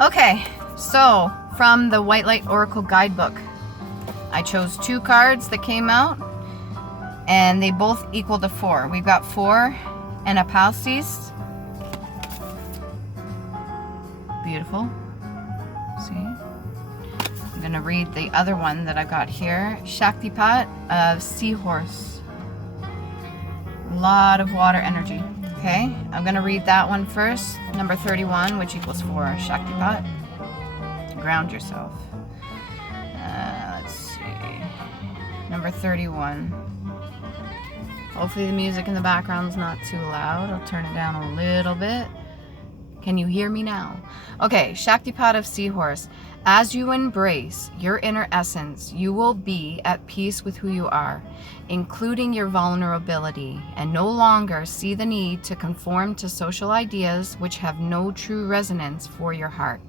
Okay, so from the White Light Oracle Guidebook, I chose 2 cards that came out, and they both equal to 4. We've got 4 Anapausis. Beautiful. See? I'm going to read the other one that I got here. SHAKTIPAT of SEAHORSE. A lot of water energy. Okay, I'm going to read that one first. Number 31, which equals 4. SHAKTIPAT. Ground yourself. Let's see. Number 31. Hopefully the music in the background is not too loud. I'll turn it down a little bit. Can you hear me now? Okay, SHAKTIPAT of SEAHORSE. As you embrace your inner essence, you will be at peace with who you are, including your vulnerability, and no longer see the need to conform to social ideas which have no true resonance for your heart.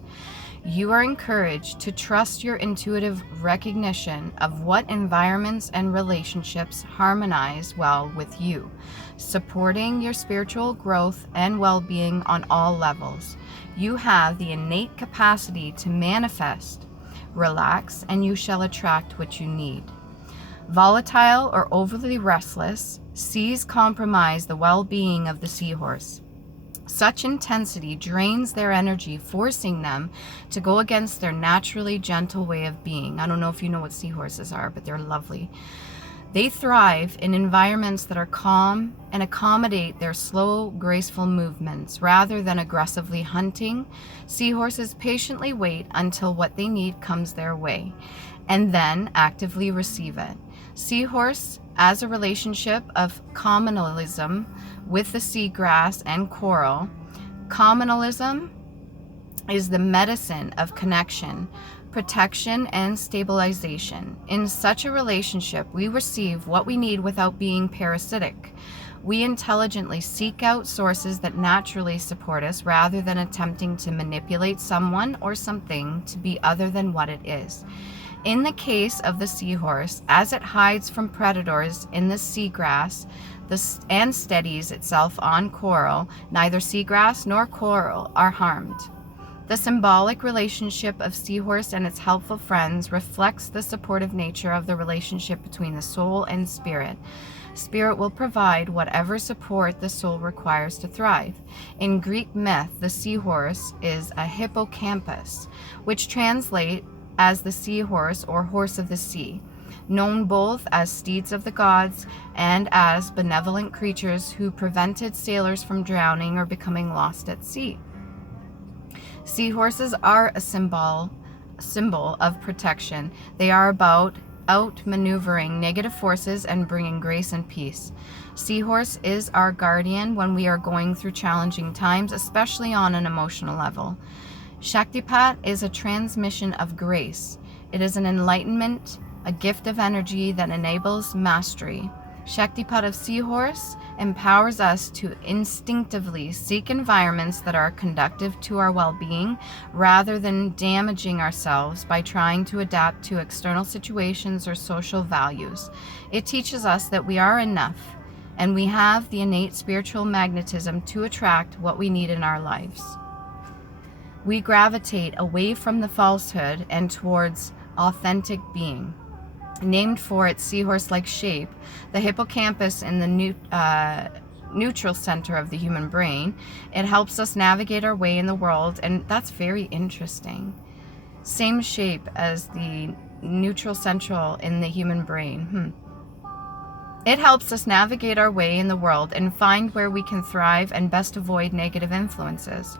You are encouraged to trust your intuitive recognition of what environments and relationships harmonize well with you, supporting your spiritual growth and well-being on all levels. You have the innate capacity to manifest. Relax, and you shall attract what you need. Volatile or overly restless, seas compromise the well-being of the seahorse. Such intensity drains their energy, forcing them to go against their naturally gentle way of being. I don't know if you know what seahorses are, but they're lovely. They thrive in environments that are calm and accommodate their slow, graceful movements. Rather than aggressively hunting, seahorses patiently wait until what they need comes their way, and then actively receive it. Seahorse, as a relationship of communalism with the seagrass and coral. Communalism is the medicine of connection, protection, and stabilization. In such a relationship, we receive what we need without being parasitic. We intelligently seek out sources that naturally support us rather than attempting to manipulate someone or something to be other than what it is. In the case of the seahorse, as it hides from predators in the seagrass and steadies itself on coral, neither seagrass nor coral are harmed. The symbolic relationship of seahorse and its helpful friends reflects the supportive nature of the relationship between the soul and spirit. Spirit will provide whatever support the soul requires to thrive. In Greek myth, the seahorse is a hippocampus, which translates as the seahorse or horse of the sea, known both as steeds of the gods and as benevolent creatures who prevented sailors from drowning or becoming lost at sea. Seahorses are a symbol of protection. They are about outmaneuvering negative forces and bringing grace and peace. Seahorse is our guardian when we are going through challenging times, especially on an emotional level. SHAKTIPAT is a transmission of grace. It is an enlightenment, a gift of energy that enables mastery. SHAKTIPAT of SEAHORSE empowers us to instinctively seek environments that are conducive to our well-being rather than damaging ourselves by trying to adapt to external situations or social values. It teaches us that we are enough and we have the innate spiritual magnetism to attract what we need in our lives. We gravitate away from the falsehood and towards authentic being. Named for its seahorse-like shape, the hippocampus in the neutral center of the human brain, it helps us navigate our way in the world, and that's very interesting. Same shape as the neutral central in the human brain. It helps us navigate our way in the world and find where we can thrive and best avoid negative influences.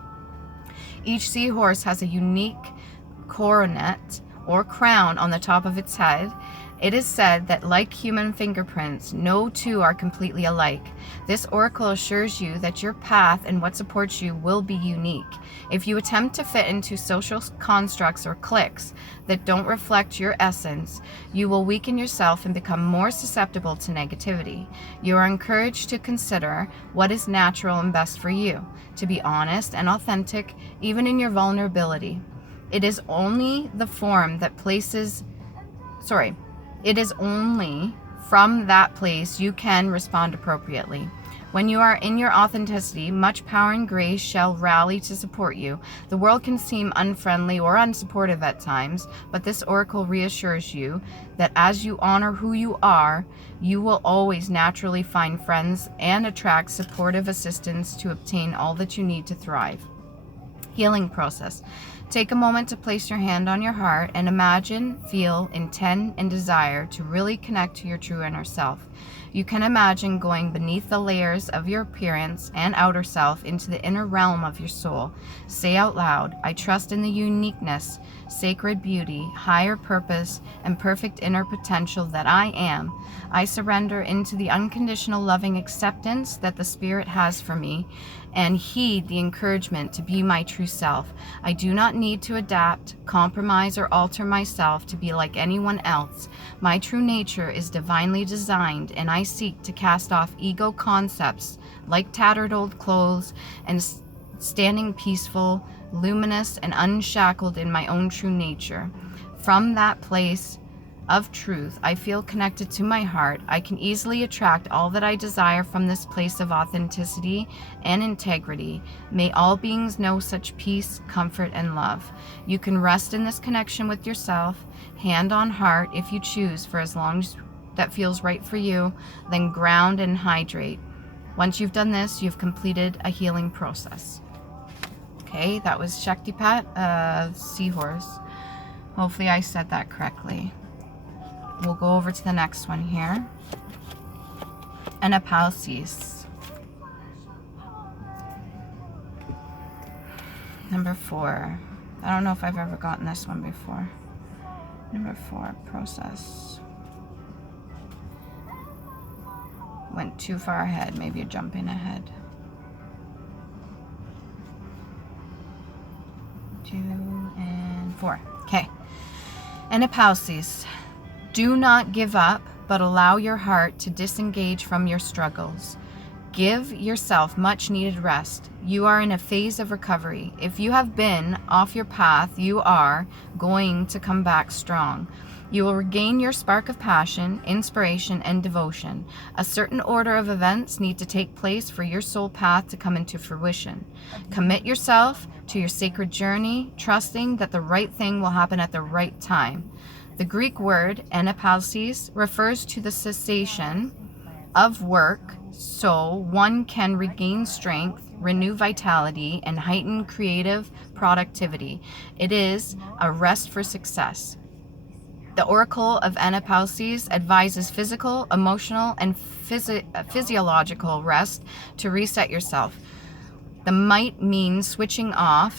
Each seahorse has a unique coronet or crown on the top of its head. It is said that, like human fingerprints, no two are completely alike. This oracle assures you that your path and what supports you will be unique. If you attempt to fit into social constructs or cliques that don't reflect your essence, you will weaken yourself and become more susceptible to negativity. You are encouraged to consider what is natural and best for you, to be honest and authentic, even in your vulnerability. It is only from that place you can respond appropriately. When you are in your authenticity, much power and grace shall rally to support you. The world can seem unfriendly or unsupportive at times, but this oracle reassures you that as you honor who you are, you will always naturally find friends and attract supportive assistance to obtain all that you need to thrive. Healing process. Take a moment to place your hand on your heart and imagine, feel, intend, and desire to really connect to your true inner self. You can imagine going beneath the layers of your appearance and outer self into the inner realm of your soul. Say out loud, I trust in the uniqueness, sacred beauty, higher purpose, and perfect inner potential that I am. I surrender into the unconditional loving acceptance that the Spirit has for me and heed the encouragement to be my true self. I do not need to adapt, compromise, or alter myself to be like anyone else. My true nature is divinely designed, and I seek to cast off ego concepts like tattered old clothes and standing peaceful, luminous, and unshackled in my own true nature. From that place of truth, I feel connected to my heart. I can easily attract all that I desire from this place of authenticity and integrity. May all beings know such peace, comfort, and love. You can rest in this connection with yourself, hand on heart if you choose, for as long as that feels right for you, then ground and hydrate. Once you've done this, you've completed a healing process. Okay, that was Shaktipat of Seahorse. Hopefully I said that correctly. We'll go over to the next one here. Anapausis. Number 4. I don't know if I've ever gotten this one before. Number 4, process. Went too far ahead, maybe you're jumping ahead. 2 and 4. Okay. Anapausis. Do not give up, but allow your heart to disengage from your struggles. Give yourself much needed rest. You are in a phase of recovery. If you have been off your path, you are going to come back strong. You will regain your spark of passion, inspiration, and devotion. A certain order of events need to take place for your soul path to come into fruition. Commit yourself to your sacred journey, trusting that the right thing will happen at the right time. The Greek word anapausis refers to the cessation of work, so one can regain strength, renew vitality, and heighten creative productivity. It is a rest for success. The Oracle of Anapausis advises physical, emotional, and physiological rest to reset yourself. That might mean switching off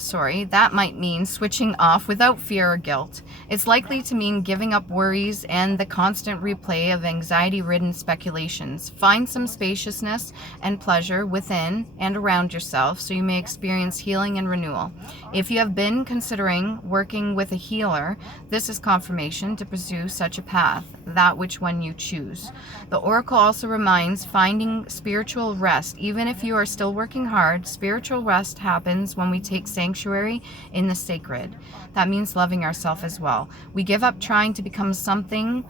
without fear or guilt. It's likely to mean giving up worries and the constant replay of anxiety-ridden speculations. Find some spaciousness and pleasure within and around yourself so you may experience healing and renewal. If you have been considering working with a healer, this is confirmation to pursue such a path, that which one you choose. The Oracle also reminds finding spiritual rest. Even if you are still working hard, spiritual rest happens when we take sanctuary in the sacred. That means loving ourselves as well. We give up trying to become something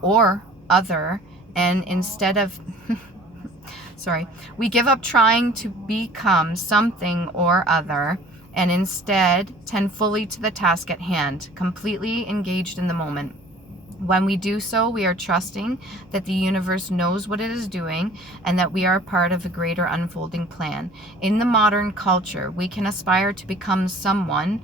or other, and instead of we give up trying to become something or other and instead tend fully to the task at hand, completely engaged in the moment. When we do so, we are trusting that the universe knows what it is doing and that we are part of a greater unfolding plan. In the modern culture, we can aspire to become someone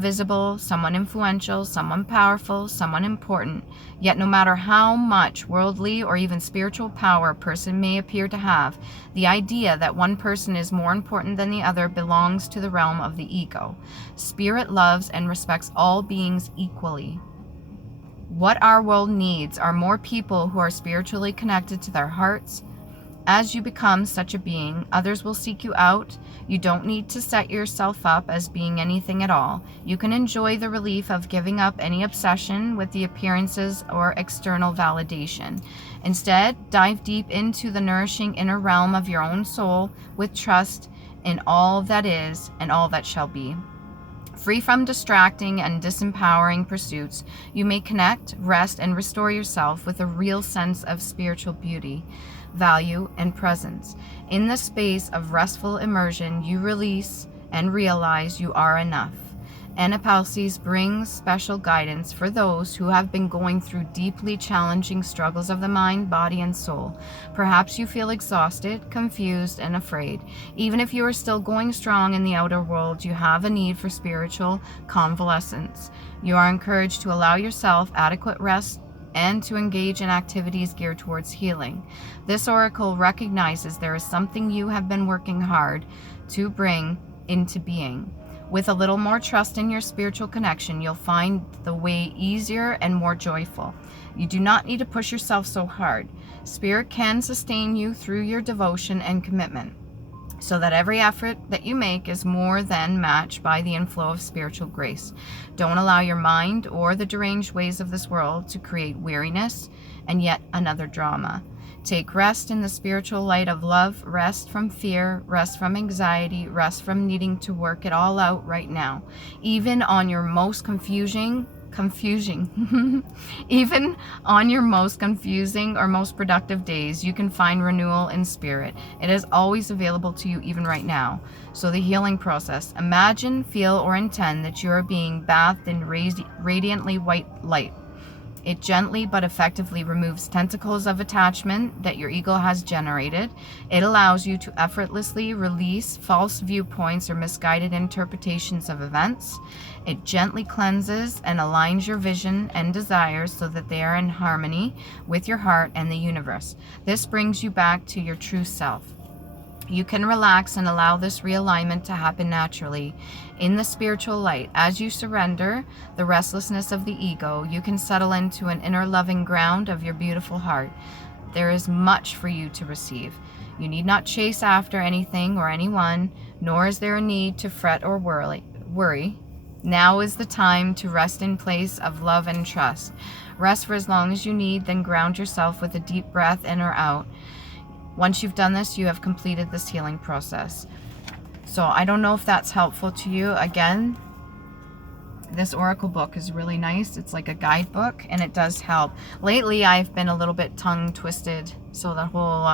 visible, someone influential, someone powerful, someone important. Yet no matter how much worldly or even spiritual power a person may appear to have, the idea that one person is more important than the other belongs to the realm of the ego. Spirit loves and respects all beings equally. What our world needs are more people who are spiritually connected to their hearts. As you become such a being, others will seek you out. You don't need to set yourself up as being anything at all. You can enjoy the relief of giving up any obsession with the appearances or external validation. Instead, dive deep into the nourishing inner realm of your own soul with trust in all that is and all that shall be. Free from distracting and disempowering pursuits, you may connect, rest, and restore yourself with a real sense of spiritual beauty, value, and presence. In the space of restful immersion, you release and realize you are enough. Anapausis brings special guidance for those who have been going through deeply challenging struggles of the mind, body, and soul. Perhaps you feel exhausted, confused, and afraid. Even if you are still going strong in the outer world, you have a need for spiritual convalescence. You are encouraged to allow yourself adequate rest and to engage in activities geared towards healing. This oracle recognizes there is something you have been working hard to bring into being. With a little more trust in your spiritual connection, you'll find the way easier and more joyful. You do not need to push yourself so hard. Spirit can sustain you through your devotion and commitment, so that every effort that you make is more than matched by the inflow of spiritual grace. Don't allow your mind or the deranged ways of this world to create weariness and yet another drama. Take rest in the spiritual light of love, rest from fear, rest from anxiety, rest from needing to work it all out right now. Even on your most confusing even on your most confusing or most productive days, you can find renewal in spirit. It is always available to you even right now. So the healing process. Imagine, feel, or intend that you are being bathed in radiantly white light. It gently but effectively removes tentacles of attachment that your ego has generated. It allows you to effortlessly release false viewpoints or misguided interpretations of events. It gently cleanses and aligns your vision and desires so that they are in harmony with your heart and the universe. This brings you back to your true self. You can relax and allow this realignment to happen naturally in the spiritual light. As you surrender the restlessness of the ego, you can settle into an inner loving ground of your beautiful heart. There is much for you to receive. You need not chase after anything or anyone, nor is there a need to fret or worry. Now is the time to rest in place of love and trust. Rest for as long as you need, then ground yourself with a deep breath in or out. Once you've done this, you have completed this healing process. So I don't know if that's helpful to you. Again, this oracle book is really nice. It's like a guidebook, and it does help. Lately, I've been a little bit tongue twisted, so the whole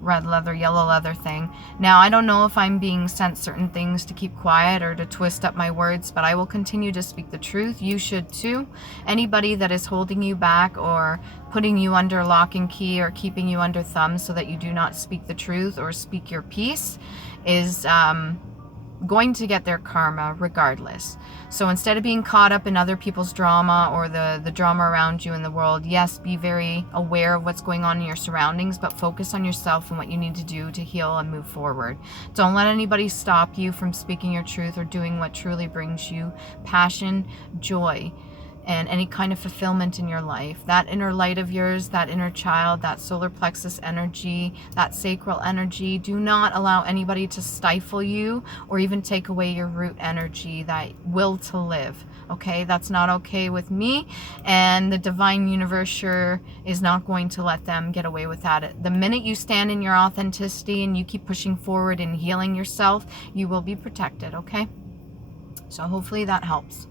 red leather, yellow leather thing. Now, I don't know if I'm being sent certain things to keep quiet or to twist up my words, but I will continue to speak the truth. You should too. Anybody that is holding you back or putting you under lock and key or keeping you under thumb so that you do not speak the truth or speak your piece is going to get their karma regardless. So instead of being caught up in other people's drama or the drama around you in the world, yes, be very aware of what's going on in your surroundings, but focus on yourself and what you need to do to heal and move forward. Don't let anybody stop you from speaking your truth or doing what truly brings you passion, joy, and any kind of fulfillment in your life. That inner light of yours, that inner child, that solar plexus energy, that sacral energy, do not allow anybody to stifle you or even take away your root energy, that will to live. Okay, that's not okay with me, and the divine universe sure is not going to let them get away with that. The minute you stand in your authenticity and you keep pushing forward and healing yourself, you will be protected, okay? So hopefully that helps.